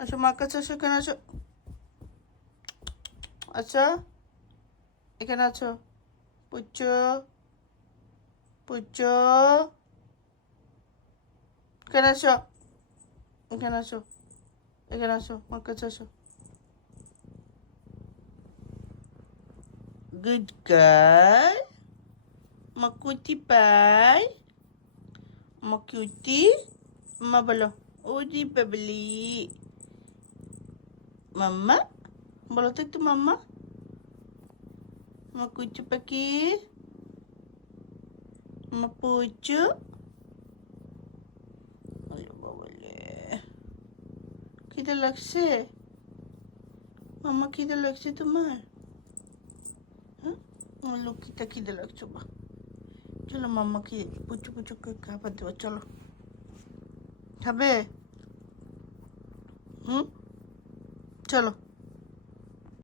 আসো মার কাছে আসো, এখানে আসো। আচ্ছা, এখানে আছো। পুচো পুচো, এখানে আসো, এখানে আসো, এখানে আসো, মার কাছে আসো। গুড গার্ল, মা কুটি পাই, মা কিউটি, মা বলো ওজি বাবলি, মাম্মা বলো তো একটু মাম্মা, মা কুচু পাখি, মা পুচু। বলে খিদে লাগছে মাম্মা, খিদে লাগছে তোমার? হ্যাঁ, আমার লক্ষ্মীটা খিদে লাগছে বা। চলো মাম্মাকে পুচু পুচু করে খাবার দেবো, চলো। খাবে? হুম, চলো।